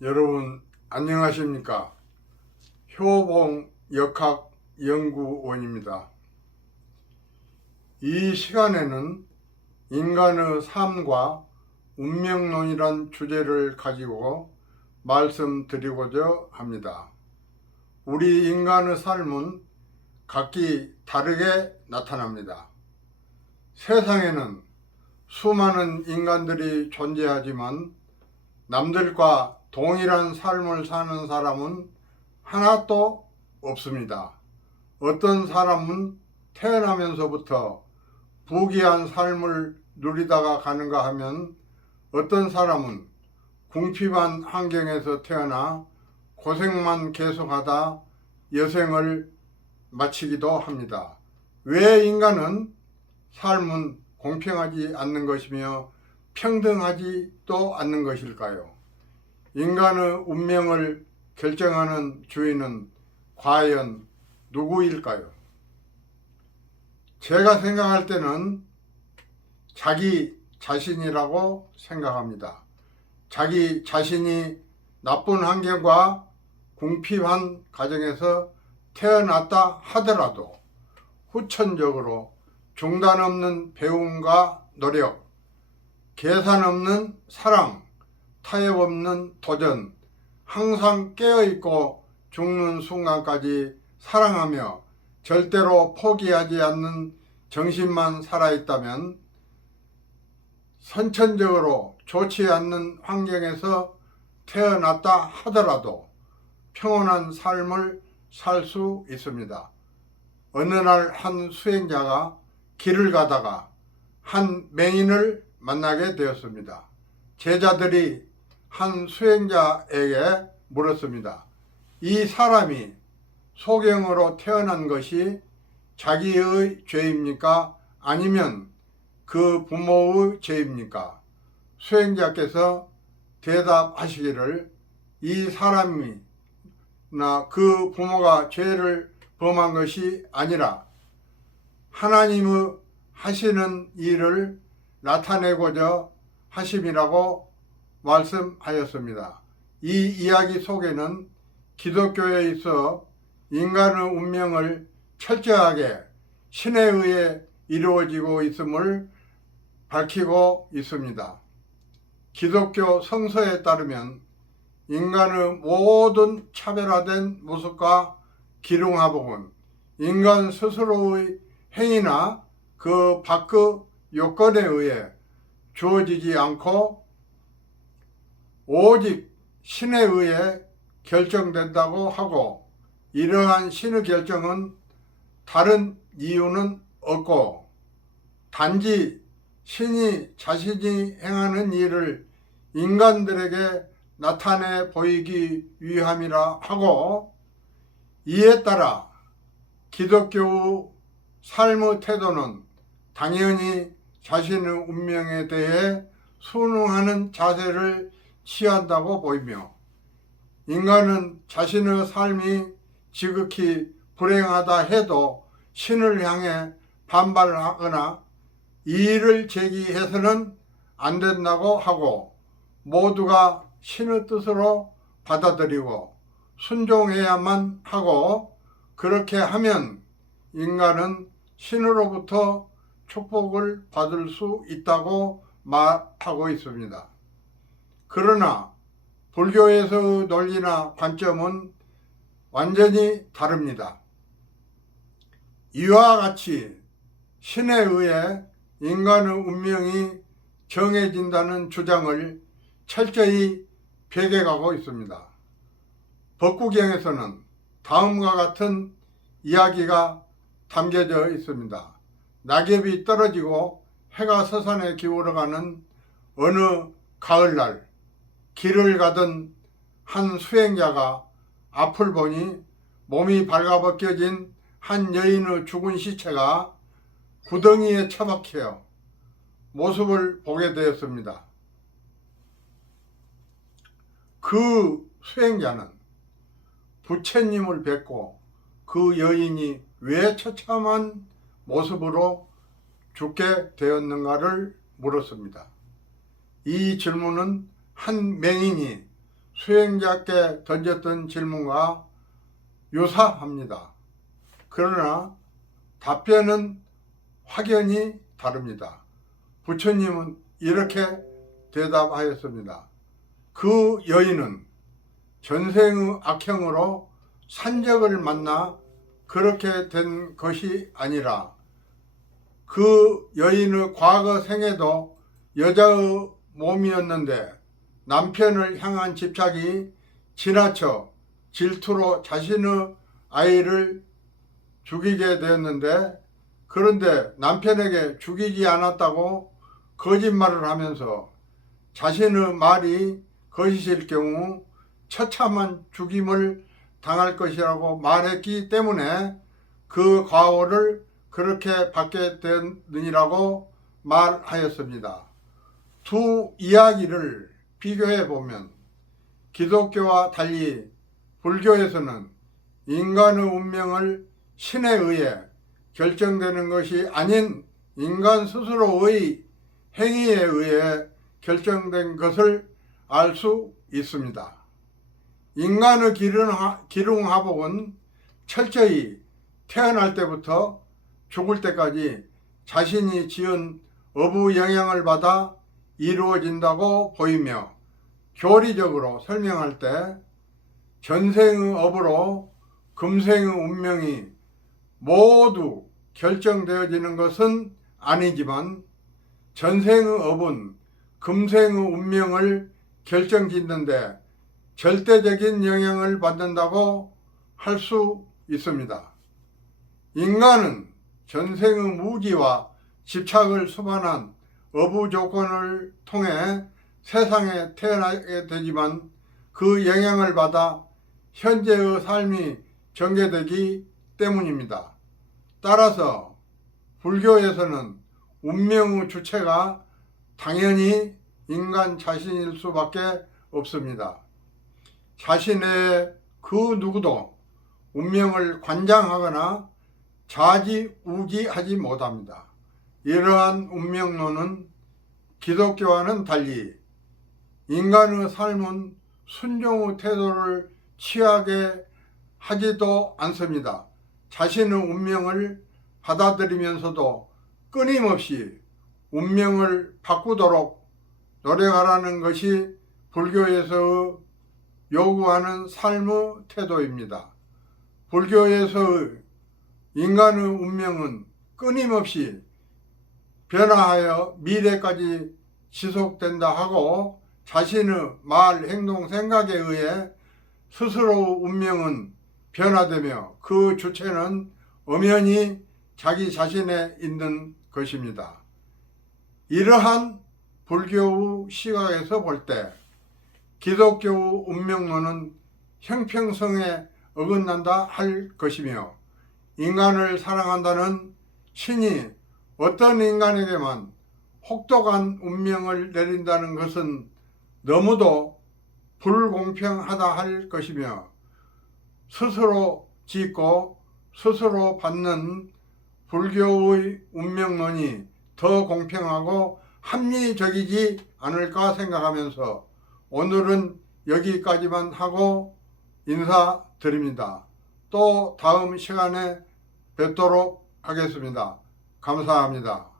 여러분 안녕하십니까? 효봉 역학연구원입니다. 이 시간에는 인간의 삶과 운명론이란 주제를 가지고 말씀드리고자 합니다. 우리 인간의 삶은 각기 다르게 나타납니다. 세상에는 수많은 인간들이 존재하지만 남들과 동일한 삶을 사는 사람은 하나도 없습니다. 어떤 사람은 태어나면서부터 부귀한 삶을 누리다가 가는가 하면 어떤 사람은 궁핍한 환경에서 태어나 고생만 계속하다 여생을 마치기도 합니다. 왜 인간은 삶은 공평하지 않는 것이며 평등하지도 않는 것일까요? 인간의 운명을 결정하는 주인은 과연 누구일까요? 제가 생각할 때는 자기 자신이라고 생각합니다. 자기 자신이 나쁜 환경과 궁핍한 가정에서 태어났다 하더라도 후천적으로 중단 없는 배움과 노력, 계산 없는 사랑, 타협 없는 도전, 항상 깨어있고 죽는 순간까지 사랑하며 절대로 포기하지 않는 정신만 살아있다면 선천적으로 좋지 않는 환경에서 태어났다 하더라도 평온한 삶을 살 수 있습니다. 어느 날 한 수행자가 길을 가다가 한 맹인을 만나게 되었습니다. 제자들이 한 수행자에게 물었습니다. 이 사람이 소경으로 태어난 것이 자기의 죄입니까? 아니면 그 부모의 죄입니까? 수행자께서 대답하시기를 이 사람이나 그 부모가 죄를 범한 것이 아니라 하나님의 하시는 일을 나타내고자 하심이라고 말씀하였습니다. 이 이야기 속에는 기독교에 있어 인간의 운명을 철저하게 신에 의해 이루어지고 있음을 밝히고 있습니다. 기독교 성서에 따르면 인간의 모든 차별화된 모습과 기륭화복은 인간 스스로의 행위나 그 밖의 요건에 의해 주어지지 않고 오직 신에 의해 결정된다고 하고, 이러한 신의 결정은 다른 이유는 없고 단지 신이 자신이 행하는 일을 인간들에게 나타내 보이기 위함이라 하고, 이에 따라 기독교 삶의 태도는 당연히 자신의 운명에 대해 순응하는 자세를 취한다고 보이며, 인간은 자신의 삶이 지극히 불행하다 해도 신을 향해 반발하거나 이의를 제기해서는 안 된다고 하고, 모두가 신의 뜻으로 받아들이고 순종해야만 하고, 그렇게 하면 인간은 신으로부터 축복을 받을 수 있다고 말하고 있습니다. 그러나 불교에서의 논리나 관점은 완전히 다릅니다. 이와 같이 신에 의해 인간의 운명이 정해진다는 주장을 철저히 벽해가고 있습니다. 법구경에서는 다음과 같은 이야기가 담겨져 있습니다. 낙엽이 떨어지고 해가 서산에 기울어가는 어느 가을날, 길을 가던 한 수행자가 앞을 보니 몸이 발가벗겨진 한 여인의 죽은 시체가 구덩이에 처박혀 모습을 보게 되었습니다. 그 수행자는 부처님을 뵙고 그 여인이 왜 처참한 모습으로 죽게 되었는가를 물었습니다. 이 질문은 한 맹인이 수행자께 던졌던 질문과 유사합니다. 그러나 답변은 확연히 다릅니다. 부처님은 이렇게 대답하였습니다. 그 여인은 전생의 악행으로 산적을 만나 그렇게 된 것이 아니라 그 여인의 과거 생에도 여자의 몸이었는데 남편을 향한 집착이 지나쳐 질투로 자신의 아이를 죽이게 되었는데, 그런데 남편에게 죽이지 않았다고 거짓말을 하면서 자신의 말이 거짓일 경우 처참한 죽임을 당할 것이라고 말했기 때문에 그 과오를 그렇게 받게 되느니라고 말하였습니다. 두 이야기를 비교해 보면 기독교와 달리 불교에서는 인간의 운명을 신에 의해 결정되는 것이 아닌 인간 스스로의 행위에 의해 결정된 것을 알 수 있습니다. 인간의 기륭하복은 철저히 태어날 때부터 죽을 때까지 자신이 지은 어부 영향을 받아 이루어진다고 보이며, 교리적으로 설명할 때 전생의 업으로 금생의 운명이 모두 결정되어지는 것은 아니지만 전생의 업은 금생의 운명을 결정짓는데 절대적인 영향을 받는다고 할 수 있습니다. 인간은 전생의 무지와 집착을 수반한 어부 조건을 통해 세상에 태어나게 되지만 그 영향을 받아 현재의 삶이 전개되기 때문입니다. 따라서 불교에서는 운명의 주체가 당연히 인간 자신일 수밖에 없습니다. 자신의 그 누구도 운명을 관장하거나 좌지우지하지 못합니다. 이러한 운명론은 기독교와는 달리 인간의 삶은 순종의 태도를 취하게 하지도 않습니다. 자신의 운명을 받아들이면서도 끊임없이 운명을 바꾸도록 노력하라는 것이 불교에서 요구하는 삶의 태도입니다. 불교에서의 인간의 운명은 끊임없이 변화하여 미래까지 지속된다 하고, 자신의 말, 행동, 생각에 의해 스스로 운명은 변화되며 그 주체는 엄연히 자기 자신에 있는 것입니다. 이러한 불교의 시각에서 볼 때 기독교의 운명론은 형평성에 어긋난다 할 것이며, 인간을 사랑한다는 신이 어떤 인간에게만 혹독한 운명을 내린다는 것은 너무도 불공평하다 할 것이며, 스스로 짓고 스스로 받는 불교의 운명론이 더 공평하고 합리적이지 않을까 생각하면서 오늘은 여기까지만 하고 인사드립니다. 또 다음 시간에 뵙도록 하겠습니다. 감사합니다.